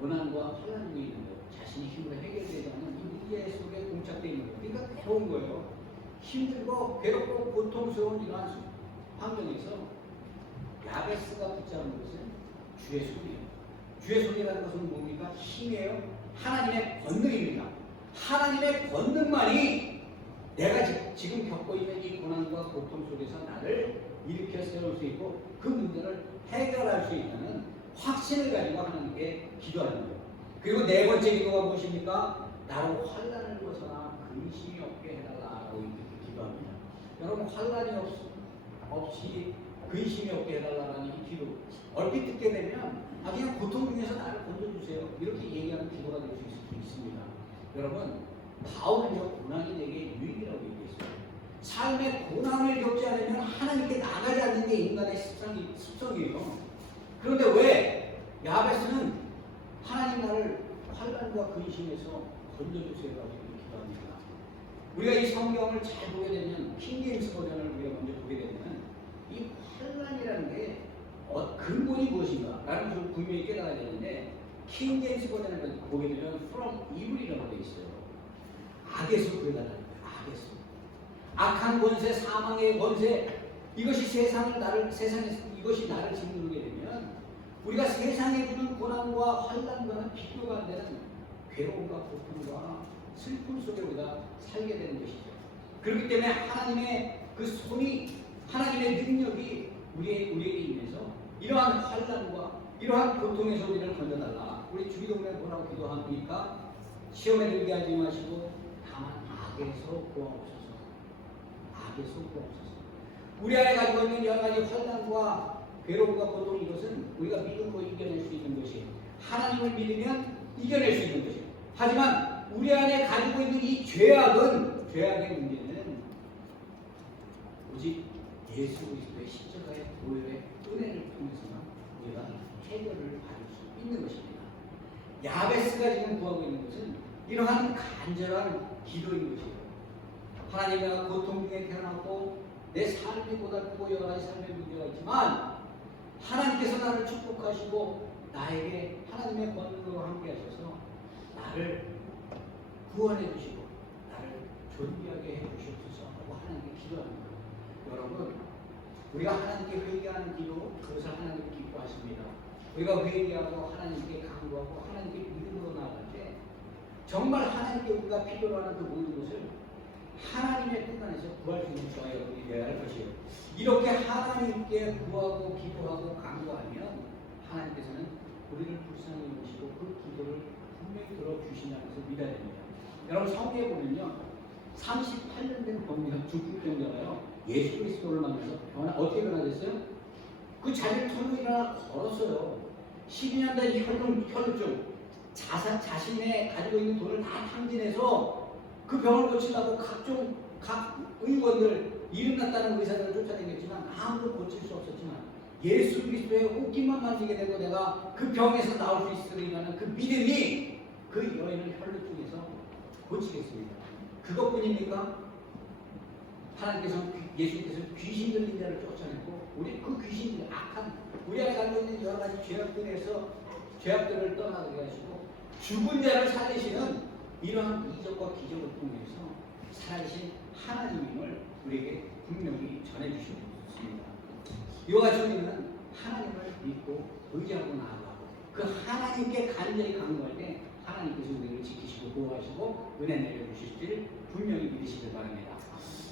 고난과 환난 중에 있는 것, 자신이 힘으로 해결되지 않는 이 문제 속에 공착되어 있는 것. 그러니까 괴로운 거예요. 힘들고 괴롭고 고통스러운 이러한 환경에서 야베스가 붙잡은 것은 주의 손이에요. 주의 손이라는 것은 뭡니까? 힘이에요. 하나님의 권능입니다. 하나님의 권능만이 내가 지금 겪고 있는 이 고난과 고통 속에서 나를 일으켜 세울 수 있고 그 문제를 해결할 수 있다는 확신을 가지고 하나님께 기도하는 거예요. 그리고 네 번째 기도가 무엇입니까? 나로 환난을 벗어나 근심이 없게 해달라고 이렇게 기도합니다. 여러분, 환난이 없이 근심이 없게 해달라는 이 기도 얼핏 듣게 되면 그냥 고통 중에서 나를 건져주세요 이렇게 얘기하는 기도가 될 수 있습니다. 여러분, 바울은요 고난이 내게 유익이라고 얘기했어요. 삶의 고난을 겪지 않으면 하나님께 나가지 않는 게 인간의 습성이에요. 그런데 왜 야베스는 하나님 나를 환난과 근심에서 건져주세요라고 기도합니다. 우리가 이 성경을 잘 보게 되면 킹제임스 버전을 우리가 먼저 보게 되면 이 환난이라는 게 근본이 무엇인가 라는 것을 분명히 깨달아야 되는데 킹제임스 버전을 보게 되면 from evil이라고 되어 있어요. 악에서 구해달라는 거예요. 악에서. 악한 권세, 사망의 권세, 이것이 이것이 나를 짓누르게 되면 우리가 세상에 주는 고난과 환난과는 비교가 안 되는 괴로움과 고통과 슬픔 속에 우리가 살게 되는 것이죠. 그렇기 때문에 하나님의 그 손이, 하나님의 능력이 우리에게 임해서 이러한 환난과 이러한 고통에서 우리를 건져달라. 우리 주기도문에 뭐라고 기도합니까? 시험에 들게 하지 마시고 다만 악에서 구하옵소서. 악에서 구하옵소서. 우리 안에 가지고 있는 여러 가지 환난과 괴로움과 고통, 이것은 우리가 믿음으로 이겨낼 수 있는 것이에요. 하나님을 믿으면 이겨낼 수 있는 것이에요. 하지만 우리 안에 가지고 있는 이 죄악의 문제는 오직 예수 그리스도의 십자가의 보혈의 은혜를 통해서만 우리가 해결을 받을 수 있는 것입니다. 야베스가 지금 구하고 있는 것은 이러한 간절한 기도인 것이에요. 하나님, 내가 고통 중에 태어났고 내 삶이 고달프고 여러 가지 삶의 문제가 있지만 하나님께서 나를 축복하시고 나에게 하나님의 권능으로 함께 하셔서 나를 구원해 주시고 나를 존귀하게 해 주시옵소서 하고 하나님께 기도합니다. 여러분, 우리가 하나님께 회개하는 기도, 그것을 하나님께 기뻐하십니다. 우리가 회개하고 하나님께 간구하고 하나님께 믿음으로 나아갈 때 정말 하나님께 우리가 필요로 하는 그 모든 것을 하나님의 뜻 안에서 구할 수 있는 저와 여러분이 되어야 할 것이에요. 이렇게 하나님께 구하고 기도하고 간구하면 하나님께서는 우리를 불쌍히 여기시고 그 기도를 분명히 들어주신다는 것을 믿어야 됩니다. 여러분, 성경에 보면요 38년 된 중풍병자가요 예수 그리스도를 만나서 어떻게 변화됐어요? 그 자기를 털고 일어나 걸었어요. 12년 된 혈루증, 자신의 가지고 있는 돈을 다 탕진해서 그 병을 고치려고 각 의원들, 이름났다는 의사들을 쫓아다녔지만 아무도 고칠 수 없었지만 예수 그리스도의 옷깃만 만지게 되고 내가 그 병에서 나올 수 있으리라는 그 믿음이 그 여인을 혈루증에서 고치겠습니다. 그것뿐입니까? 예수님께서 귀신 들린 자를 쫓아냈고 우리 그 귀신들, 악한 우리 안에 가지고 있는 여러 가지 죄악들을 떠나게 하시고 죽은 자를 살리시는 이러한 이적과 기적을 통해서 살아계신 하나님임을 우리에게 분명히 전해주셨습니다. 이와 같이 우리는 하나님을 믿고 의지하고 나아가고 그 하나님께 간절히 간구할 때 하나님께서 우리를 지키시고 보호하시고 은혜 내려주실지를 분명히 믿으시길 바랍니다.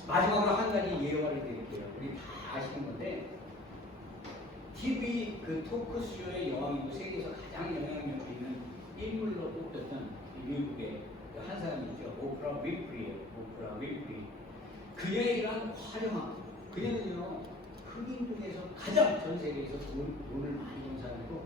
마지막으로 한 가지 예화를 드릴게요. 우리 다 아시는 건데 TV 그 토크쇼의 여왕이고 세계에서 가장 영향력 있는 인물로 뽑혔던 미국의 한 사람이죠. 오프라 윈프리예요. 오프라 윈프리. 그녀의 이런 화려함, 그녀는요 흑인 중에서 가장 전 세계에서 돈을 많이 번 사람이고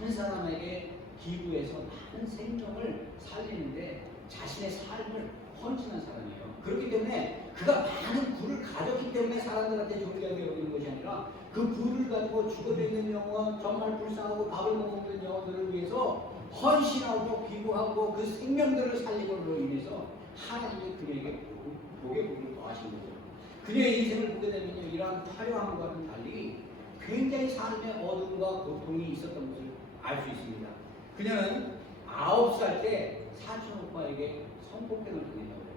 많은 사람에게 기부해서 많은 생명을 살리는데 자신의 삶을 헌신한 사람이에요. 그렇기 때문에 그가 많은 부를 가졌기 때문에 사람들한테 존귀하게 여기는 것이 아니라 그 부를 가지고 죽어져 있는 영혼, 정말 불쌍하고 밥을 못 먹는 영혼들을 위해서 헌신하고 기부하고 그 생명들을 살리고로 인해서 하나님이 그에게 복의 복을 더하신 거죠. 그녀의 인생을 보게 되면요, 이러한 화려함과는 달리 굉장히 삶의 어둠과 고통이 있었던 것을 알 수 있습니다. 그녀는 9살 때 사촌 오빠에게 성폭행을 당했다고 해요.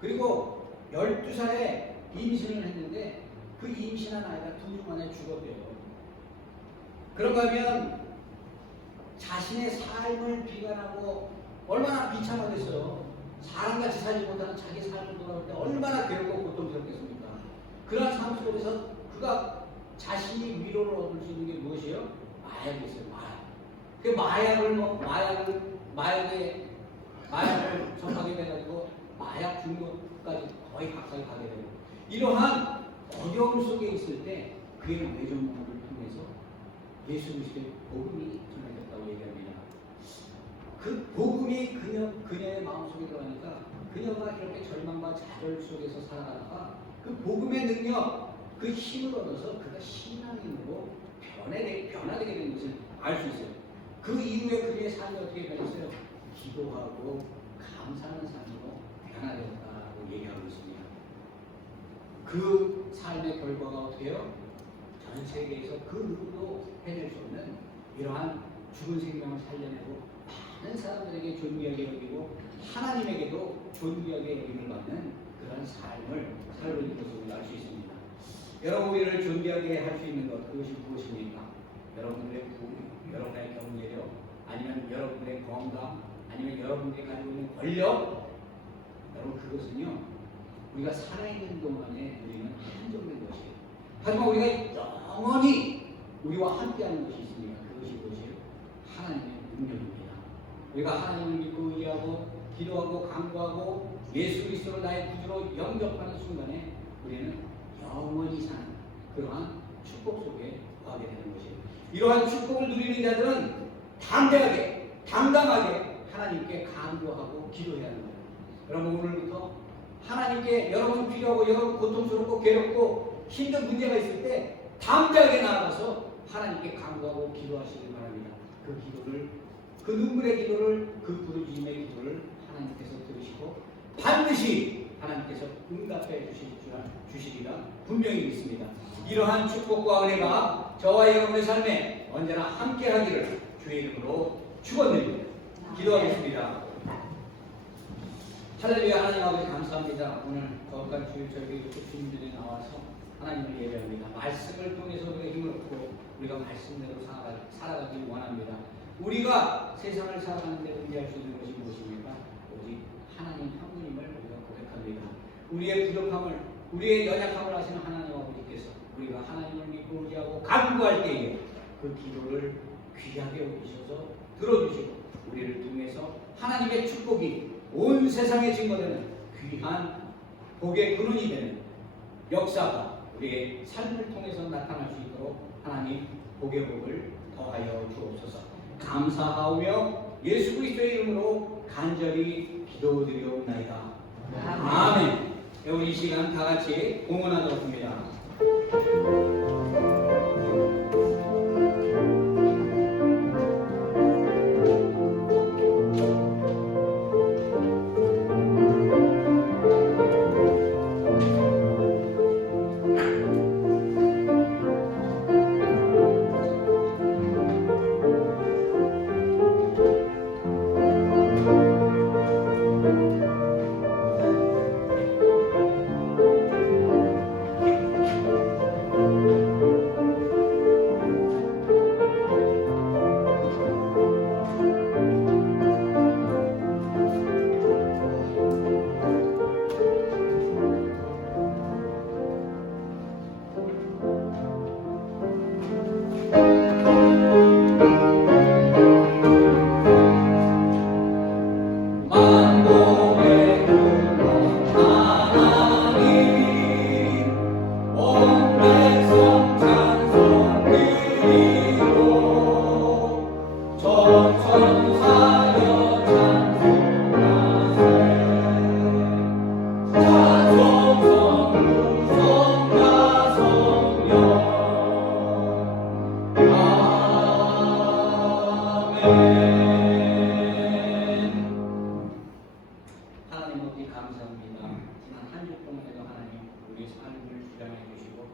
그리고 12살에 임신을 했는데 그 임신한 아이가 2주 만에 죽었대요. 그런가 하면 자신의 삶을 비관하고 얼마나 비참하겠어요. 사람같이 살지 못하는 자기 삶을 돌아올 때 얼마나 괴롭고 고통스럽겠습니까? 그런 삶 속에서 그가 자신이 위로를 얻을 수 있는 게 무엇이에요? 마약이 있어요. 마약. 그 마약을 접하게 돼가지고 마약 중독까지 거의 가까이 가게 되고, 이러한 어려움 속에 있을 때 그의 외전문을 통해서 예수 그리스도의 복음이 전해졌다고 얘기합니다. 그 복음이 그녀의 마음속에 들어가니까 그녀가 이렇게 절망과 좌절 속에서 살아가다가 그 복음의 능력, 그 힘을 얻어서 그가 신앙인으로 변화되게 된 것을 알 수 있어요. 그 이후에 그녀의 삶이 어떻게 변했어요? 기도하고 감사하는 삶으로 변화되었다고 얘기하고 있습니다. 그 삶의 결과가 어떻게 해요? 전 세계에서 그 누구도 해낼 수 없는 이러한 죽은 생명을 살려내고 많은 사람들에게 존귀하게 여기고 하나님에게도 존귀하게 여김을 받는 그런 삶을 살고 있는 것을 알 수 있습니다. 여러분, 우리를 존귀하게 할 수 있는 것, 그것이 무엇입니까? 여러분들의 부흥, 여러분의 경제력, 아니면 여러분의 건강, 아니면 여러분들이 가지고 있는 권력, 여러분 그것은요, 우리가 살아있는 동안에 우리는 한정된 것이에요. 하지만 우리가 영원히 우리와 함께하는 것이 있습니다. 그것이 무엇이에요? 하나님의 능력입니다. 우리가 하나님을 믿고 의지하고 기도하고 간구하고 예수 그리스도로 나의 구주로 영접하는 순간에 우리는 영원히 사는 그러한 축복 속에 거하게 되는 것이에요. 이러한 축복을 누리는 자들은 담대하게, 당당하게 하나님께 간구하고 기도해야 하는 거예요. 여러분, 오늘부터 하나님께 여러분 필요하고 여러분 고통스럽고 괴롭고 힘든 문제가 있을 때 담대하게 나아가서 하나님께 간구하고 기도하시길 바랍니다. 그 기도를, 그 눈물의 기도를, 그 부르짖음의 기도를 하나님께서 들으시고 반드시 하나님께서 응답해 주시리라 분명히 믿습니다. 이러한 축복과 은혜가 저와 여러분의 삶에 언제나 함께하기를 주의 이름으로 축원드립니다. 기도하겠습니다. 할렐루야. 하나님 아버지 감사합니다. 오늘 거룩한 주일 저에게 주님들이 나와서 하나님을 예배합니다. 말씀을 통해서 우리가 힘을 얻고 우리가 말씀대로 살아가길 원합니다. 우리가 세상을 살아가는데 의지할 수 있는 것이 무엇입니까? 오직 하나님 한 분임을 우리가 고백합니다. 우리의 부족함을, 우리의 연약함을 아시는 하나님 아버지께서 우리가 하나님을 믿고 의지하고 간구할 때에 그 기도를 귀하게 여기셔서 들어주시고 우리를 통해서 하나님의 축복이 온 세상에 증거되는 귀한 복의 근원이 되는 역사가 우리의 삶을 통해서 나타날 수 있도록 하나님 복의 복을 더하여 주옵소서. 감사하오며 예수 그리스도의 이름으로 간절히 기도드리옵나이다. 아멘. 여러분, 이 시간 다 같이 공헌하도록 합니다. 감사합니다. 지난 한 주 동안에도 하나님 우리의 삶을 주장해 주시고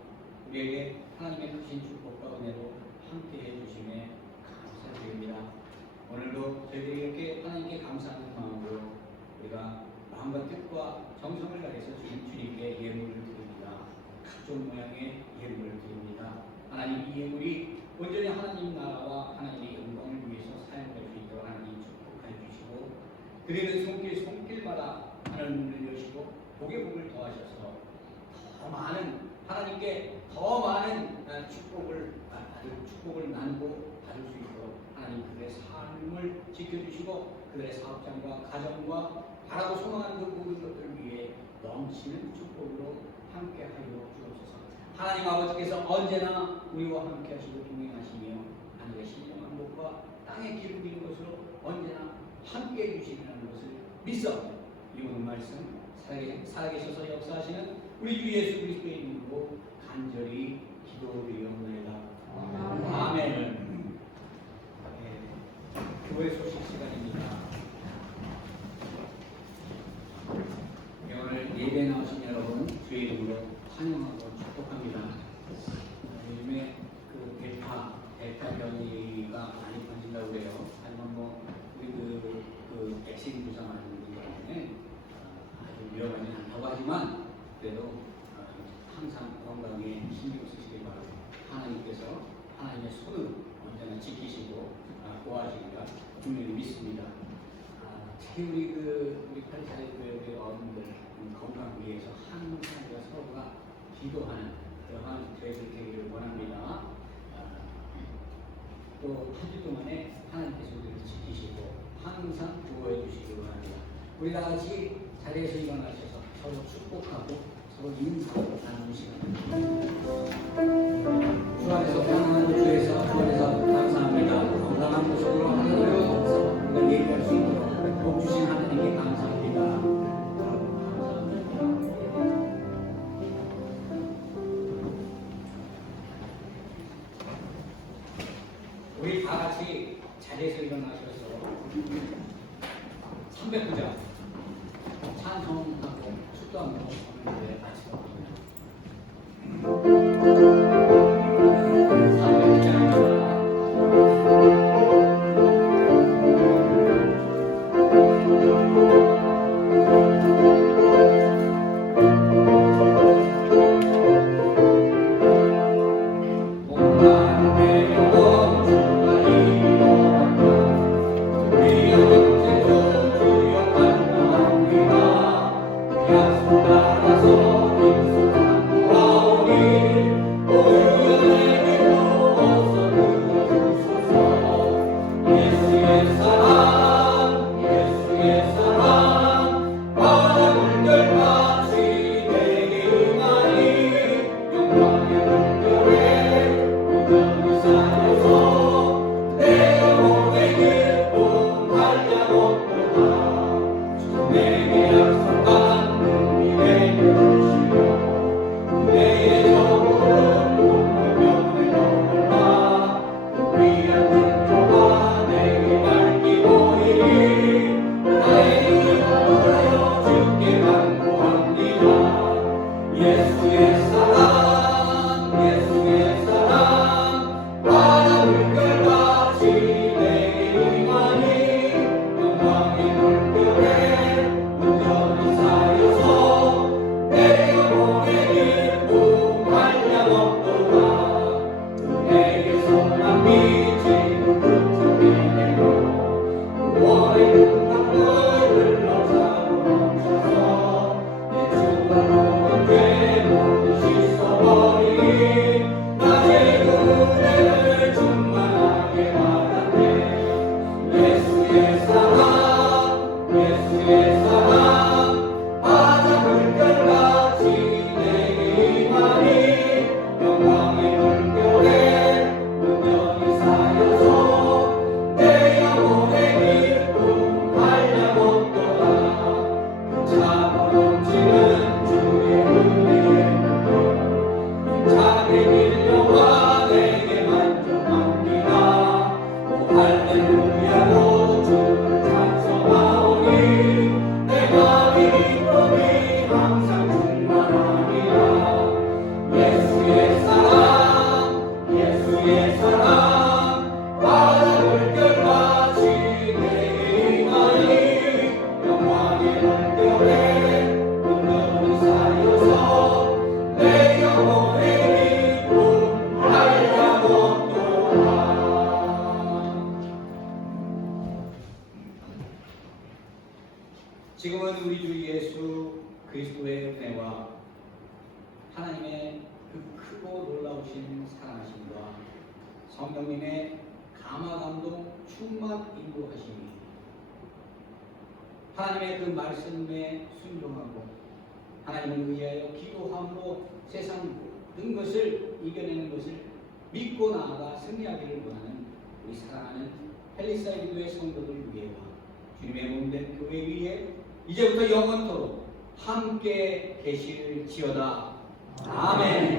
우리에게 하나님의 크신 축복과 은혜로 함께해 주심에 감사드립니다. 오늘도 저희들이 이렇게 하나님께 감사하는 마음으로 우리가 마음과 뜻과 정성을 다해서 주님께 예물을 드립니다. 각종 모양의 예물을 드립니다. 하나님 이 예물이 온전히 하나님 나라와 하나님의 영광을 위해서 사용될 수 있도록 하나님 축복해 주시고 드리는 손길마다 하늘 문을 여시고 복의 복을 더하셔서 더 많은 하나님께 더 많은 축복을 나누고 받을 수 있도록 하나님 그들의 삶을 지켜주시고 그들의 사업장과 가정과 바라고 소망하는 그 모든 것들을 위해 넘치는 축복으로 함께하여 주옵소서. 하나님 아버지께서 언제나 우리와 함께하시고 동행하시며 하늘의 신령한 복과 땅의 기름 부은 것으로 언제나 함께해 주시는 것을 믿어 이 오늘 말씀 살아계셔서 역사하시는 우리 주 예수 그리스도의 이름으로 간절히 기도드리옵나이다. 아멘. 교회 소식 시간입니다. 오늘 예배 나오신 여러분 주의 이름으로 환영하고 축복합니다. 요즘에 그 델타 변이가 많이 번진다고 그래요. 하지만 뭐 우리 그 백신 주사맞는 분들한테는 아주 위험하지 않다고 하지만 그래도 항상 건강에 신경 쓰시기 바랍니다. 하나님께서 하나님의 손을 언제나 지키시고 도와주시리라 분명히 믿습니다. 특히 우리 카리스마의 교회 어른들 건강 위해서 항상 서로가 기도하는 그러한 저희들 되기를 원합니다. 또 한 주 동안에 하나님께서 우리를 지키시고 항상 보호해 주시기 원합니다. 우리 다 같이 자리에서 일어나셔서 서로 축복하고 서로 인사하고 나누는 시간입니다. 주 안에서 평안한 주에서 주 안에서 감사합니다. 건강한 모습으로 하나님을 우리가 예배할 수 있도록 복 주신 하나님께 감사합니다. 우리 다 같이 자리에서 일어나셔서 300구절 찬송하고 축도하며 오늘 같이 합니다. 300구절입니다. 이름은 우리 주 예수 그리스도의 은혜와 하나님의 그 크고 놀라우신 사랑하심과 성령님의 감화감동 충만 인도하심이 하나님의 그 말씀에 순종하고 하나님을 의하여 기도함으로 세상 모든 것을 이겨내는 것을 믿고 나아가 승리하기를 원하는 우리 사랑하는 펠리사이 교회 성도들 위에와 주님의 몸된 교회 위에 이제부터 영원토록 함께 계실지어다. 아멘.